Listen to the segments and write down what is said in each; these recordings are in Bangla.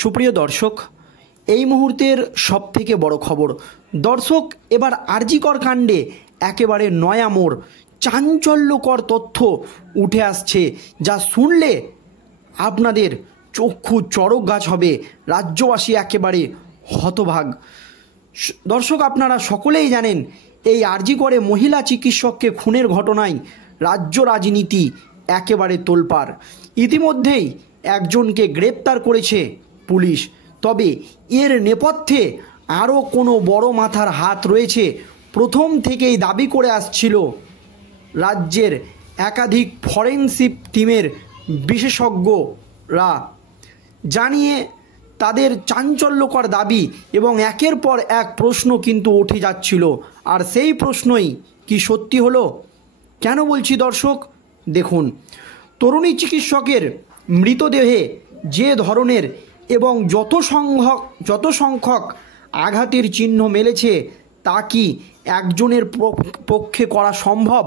সুপ্রিয় দর্শক, এই মুহূর্তের সবথেকে বড় খবর দর্শক, এবার আরজিকর কাণ্ডে একেবারে নয়া মোড়, চাঞ্চল্যকর তথ্য উঠে আসছে, যা শুনলে আপনাদের চক্ষু চড়ক গাছ হবে। রাজ্যবাসী একেবারে হতভাগ। দর্শক, আপনারা সকলেই জানেন এই আরজিকরে মহিলা চিকিৎসককে খুনের ঘটনায় রাজ্য রাজনীতি একেবারে তোলপাড়। ইতিমধ্যেই একজনকে গ্রেপ্তার করেছে পুলিশ, তবে এর নেপথ্যে আরও কোনো বড় মাথার হাত রয়েছে প্রথম থেকেই দাবি করে আসছিল রাজ্যের একাধিক ফরেনসিক টিমের বিশেষজ্ঞরা, জানিয়ে তাদের চাঞ্চল্যকর দাবি এবং একের পর এক প্রশ্ন কিন্তু উঠে যাচ্ছিল। আর সেই প্রশ্নই কি সত্যি হলো? কেন বলছি দর্শক, দেখুন, তরুণী চিকিৎসকের মৃতদেহে যে ধরনের এবং যত সংখ্যক আঘাতের চিহ্ন মেলেছে, তা কি একজনের পক্ষে করা সম্ভব?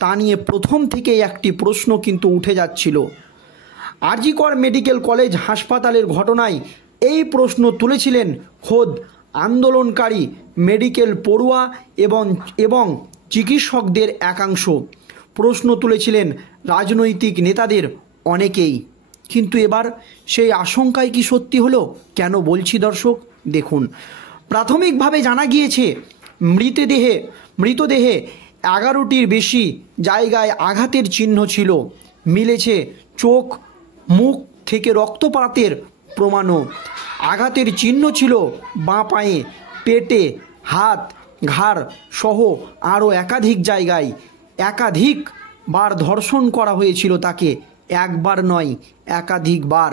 তা নিয়ে প্রথম থেকেই একটি প্রশ্ন কিন্তু উঠে যাচ্ছিল। আরজিকর মেডিকেল কলেজ হাসপাতালের ঘটনায় এই প্রশ্ন তুলেছিলেন খোদ আন্দোলনকারী মেডিকেল পড়ুয়া এবং চিকিৎসকদের একাংশ। প্রশ্ন তুলেছিলেন রাজনৈতিক নেতাদের অনেকেই। কিন্তু এবার সেই আশঙ্কাই কি সত্যি হলো? কেন বলছি দর্শক, দেখুন, প্রাথমিকভাবে জানা গিয়েছে মৃতদেহে 11টির বেশি জায়গায় আঘাতের চিহ্ন ছিল। মিলেছে চোখ, মুখ থেকে রক্তপাতের প্রমাণও। আঘাতের চিহ্ন ছিল বাঁ পায়ে, পেটে, হাত, ঘাড় সহ আরও একাধিক জায়গায়। একাধিকবার ধর্ষণ করা হয়েছিল তাকে, একবার নয়, একাধিকবার।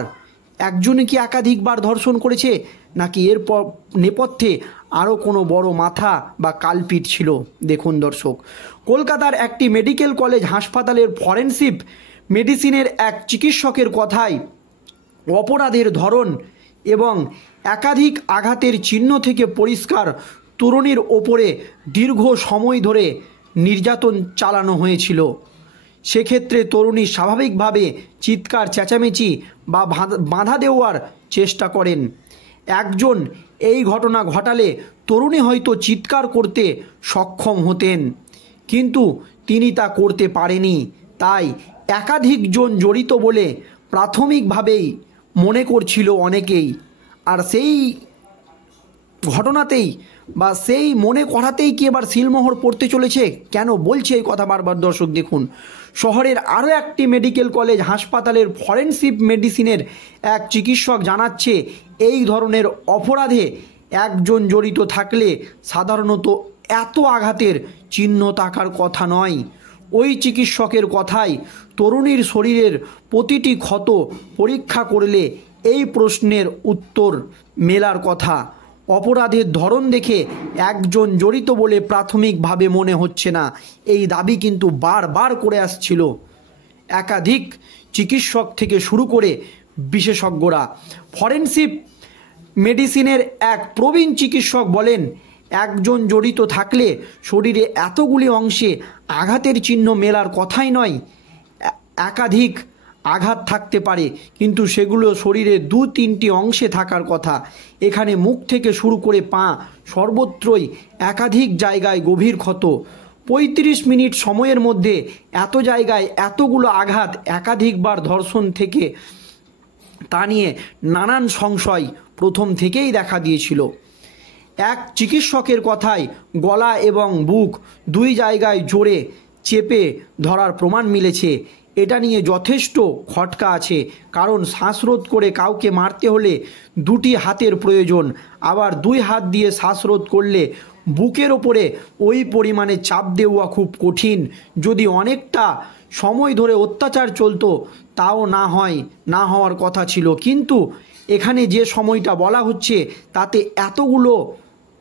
একজনে কি একাধিকবার ধর্ষণ করেছে, নাকি এর নেপথ্যে আরও কোনো বড় মাথা বা কালপিট ছিল? দেখুন দর্শক, কলকাতার একটি মেডিকেল কলেজ হাসপাতালের ফরেনসিক মেডিসিনের এক চিকিৎসকের কথায় অপরাধের ধরন এবং একাধিক আঘাতের চিহ্ন থেকে পরিষ্কার তরুণীর ওপরে দীর্ঘ সময় ধরে নির্যাতন চালানো হয়েছিল। সেক্ষেত্রে তরুণী স্বাভাবিকভাবে চিৎকার চেঁচামেচি বা বাধা দেওয়ার চেষ্টা করেন। একজন এই ঘটনা ঘটালে তরুণী হয়তো চিৎকার করতে সক্ষম হতেন, কিন্তু তিনি তা করতে পারেনি। তাই একাধিকজন জড়িত বলে প্রাথমিকভাবেই মনে করছিল অনেকেই। আর সেই ঘটনাতেই বা সেই মনে করাতেই কি এবার সিলমোহর পড়তে চলেছে? কেন বলছি এই কথা বারবার দর্শক, দেখুন, শহরের আরও একটি মেডিকেল কলেজ হাসপাতালের ফরেনসিক মেডিসিনের এক চিকিৎসক জানাচ্ছে, এই ধরনের অপরাধে একজন জড়িত থাকলে সাধারণত এত আঘাতের চিহ্ন থাকার কথা নয়। ওই চিকিৎসকের কথায় তরুণীর শরীরের প্রতিটি ক্ষত পরীক্ষা করলে এই প্রশ্নের উত্তর মেলার কথা। অপরাধের ধরন দেখে একজন জড়িত বলে প্রাথমিকভাবে মনে হচ্ছে না, এই দাবি কিন্তু বারবার করে আসছিল একাধিক চিকিৎসক থেকে শুরু করে বিশেষজ্ঞরা। ফরেনসিক মেডিসিনের এক প্রবীণ চিকিৎসক বলেন, একজন জড়িত থাকলে শরীরে এতগুলি অংশে আঘাতের চিহ্ন মেলার কথাই নয়। একাধিক আঘাত থাকতে পারে, কিন্তু সেগুলো শরীরে 2-3টি অংশে থাকার কথা। এখানে মুখ থেকে শুরু করে পা সর্বত্রই একাধিক জায়গায় গভীর ক্ষত। 35 মিনিট সময়ের মধ্যে এত জায়গায় এতগুলো আঘাত, একাধিকবার ধর্ষণ থেকে তা নিয়ে নানান সংশয় প্রথম থেকেই দেখা দিয়েছিল। এক চিকিৎসকের কথায় গলা এবং বুক 2 জায়গায় জোরে চেপে ধরার প্রমাণ মিলেছে। এটা নিয়ে যথেষ্ট খটকা আছে, কারণ শ্বাসরোধ করে কাউকে মারতে হলে 2টি হাতের প্রয়োজন। আবার 2 হাত দিয়ে শ্বাসরোধ করলে বুকের ওপরে ওই পরিমাণে চাপ দেওয়া খুব কঠিন। যদি অনেকটা সময় ধরে অত্যাচার চলতো তাও না হওয়ার কথা ছিল, কিন্তু এখানে যে সময়টা বলা হচ্ছে তাতে এতগুলো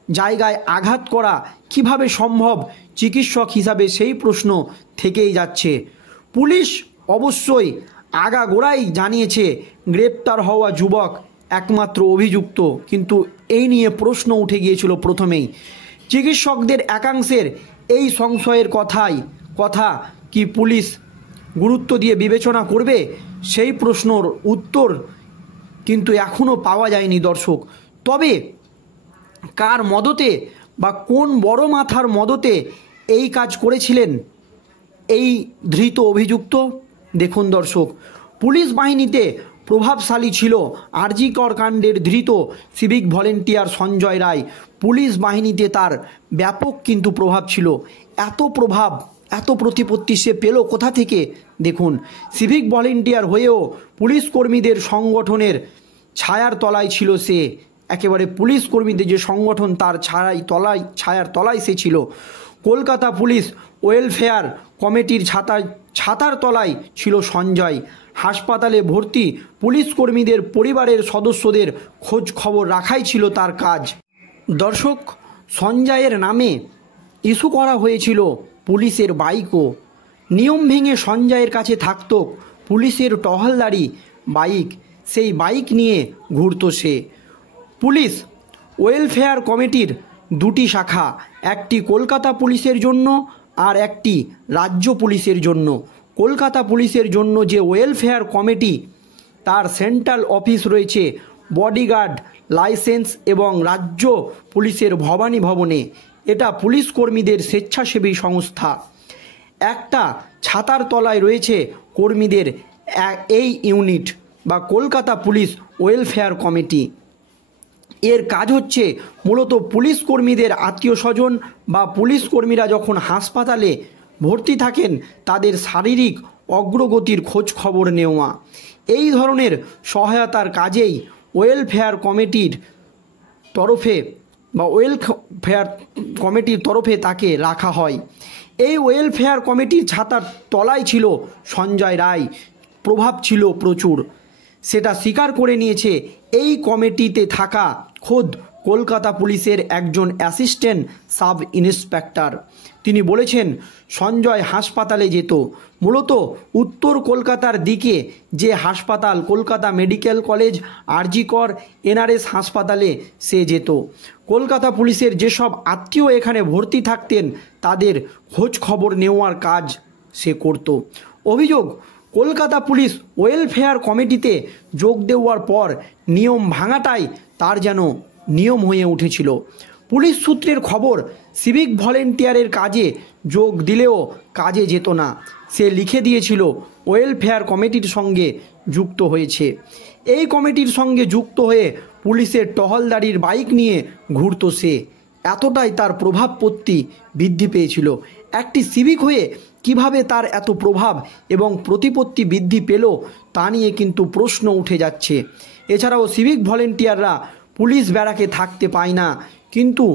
জায়গায় আঘাত করা কিভাবে সম্ভব? চিকিৎসক হিসাবে সেই প্রশ্ন থেকেই যাচ্ছে। পুলিশ অবশ্যই আগাগোড়াই জানিয়েছে গ্রেপ্তার হওয়া যুবক একমাত্র অভিযুক্ত, কিন্তু এই নিয়ে প্রশ্ন উঠে গিয়েছিল প্রথমেই। চিকিৎসকদের একাংশের এই সংশয়ের কথা কি পুলিশ গুরুত্ব দিয়ে বিবেচনা করবে? সেই প্রশ্নর উত্তর কিন্তু এখনও পাওয়া যায়নি দর্শক। তবে কার মদতে বা কোন বড় মাথার মদতে এই কাজ করেছিলেন এই ধৃত অভিযুক্ত? দেখুন দর্শক, পুলিশ বাহিনীতে প্রভাবশালী ছিল আরজি কর কাণ্ডের ধৃত civic volunteer Sanjay Roy. Police বাহিনীতে তার ব্যাপক কিন্তু প্রভাব ছিল। এত প্রভাব, এত প্রতিপত্তি সে পেল কোথা থেকে? দেখুন, সিভিক ভলেন্টিয়ার হয়েও পুলিশ কর্মীদের সংগঠনের ছায়ার তলায় ছিল সে। একেবারে পুলিশ কর্মীদের যে সংগঠন তার ছায়ার তলায় সে ছিল। কলকাতা পুলিশ ওয়েলফেয়ার কমিটির ছাতার তলায় ছিল সঞ্জয়। হাসপাতালে ভর্তি পুলিশ কর্মীদের পরিবারের সদস্যদের খোঁজ খবর রাখাই ছিল তার কাজ। দর্শক, সঞ্জয়ের নামে ইস্যু করা হয়েছিল পুলিশের বাইকও। নিয়ম ভেঙে সঞ্জয়ের কাছে থাকত পুলিশের টহলদারি বাইক, সেই বাইক নিয়ে ঘুরত সে। পুলিশ ওয়েলফেয়ার কমিটির দুটি শাখা, একটি কলকাতা পুলিশের জন্য আর একটি রাজ্য পুলিশের জন্য। কলকাতা পুলিশের জন্য যে ওয়েলফেয়ার কমিটি, তার সেন্ট্রাল অফিস রয়েছে বডিগার্ড লাইসেন্স এবং রাজ্য পুলিশের ভবানী ভবনে। এটা পুলিশ কর্মীদের স্বেচ্ছাসেবী সংস্থা। একটা ছাতার তলায় রয়েছে কর্মীদের এই ইউনিট বা কলকাতা পুলিশ ওয়েলফেয়ার কমিটি। এর কাজ হচ্ছে মূলত পুলিশ কর্মীদের আত্মীয় স্বজন বা পুলিশ কর্মীরা যখন হাসপাতালে ভর্তি থাকেন তাদের শারীরিক অগ্রগতির খোঁজ খবর নেওয়া। এই ধরনের সহায়তার কাজেই ওয়েলফেয়ার কমিটির তরফে তাকে রাখা হয়। এই ওয়েলফেয়ার কমিটির ছাতার তলায় ছিল সঞ্জয় রায়। প্রভাব ছিল প্রচুর, সেটা স্বীকার করে নিয়েছে এই কমিটিতে থাকা খোদ কলকাতা পুলিশের একজন অ্যাসিস্ট্যান্ট সাব ইন্সপেক্টর। তিনি বলেছেন সঞ্জয় হাসপাতালে যেত, মূলত উত্তর কলকাতার দিকে যে হাসপাতাল, কলকাতা মেডিকেল কলেজ, আরজি কর, এনআরএস হাসপাতালে সে যেত। কলকাতা পুলিশের যেসব আত্মীয় এখানে ভর্তি থাকতেন তাদের খোঁজ খবর নেওয়ার কাজ সে করত। অভিযোগ, কলকাতা পুলিশ ওয়েলফেয়ার কমিটিতে যোগ দেওয়ার পর নিয়ম ভাঙাটাই তার যেন নিয়ম হয়ে উঠেছিল। পুলিশ সূত্রের খবর, সিভিক ভলেন্টিয়ারের কাজে যোগ দিলেও কাজে যেত না। সে লিখে দিয়েছিল ওয়েলফেয়ার কমিটির সঙ্গে যুক্ত হয়েছে। এই কমিটির সঙ্গে যুক্ত হয়ে পুলিশের টহলদারির বাইক নিয়ে ঘুরত সে। এতটাই তার প্রভাবপত্তি বৃদ্ধি পেয়েছিল। একটি সিভিক হয়ে কিভাবে তার এত প্রভাব এবং প্রতিপত্তি বৃদ্ধি পেল তা নিয়ে কিন্তু প্রশ্ন উঠে যাচ্ছে। এছাড়াও সিভিক ভলেন্টিয়াররা পুলিশ ব্যারাকে থাকতে পায় না, কিন্তু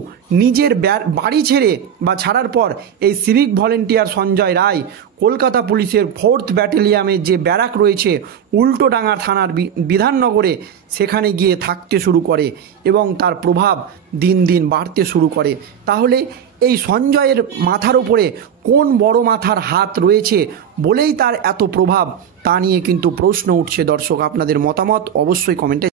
নিজের বাড়ি ছেড়ে বা ছাড়ার পর এই সিভিক ভলেন্টিয়ার সঞ্জয় রায় কলকাতা পুলিশের 4th ব্যাটালিয়নের যে ব্যারাক রয়েছে উল্টোডাঙ্গা থানার বিধাননগরে, সেখানে গিয়ে থাকতে শুরু করে এবং তার প্রভাব দিন দিন বাড়তে শুরু করে। তাহলে এই সঞ্জয়ের মাথার উপরে কোন বড় মাথার হাত রয়েছে বলেই তার এত প্রভাব, তা নিয়ে কিন্তু প্রশ্ন উঠছে। দর্শক, আপনাদের মতামত অবশ্যই কমেন্টে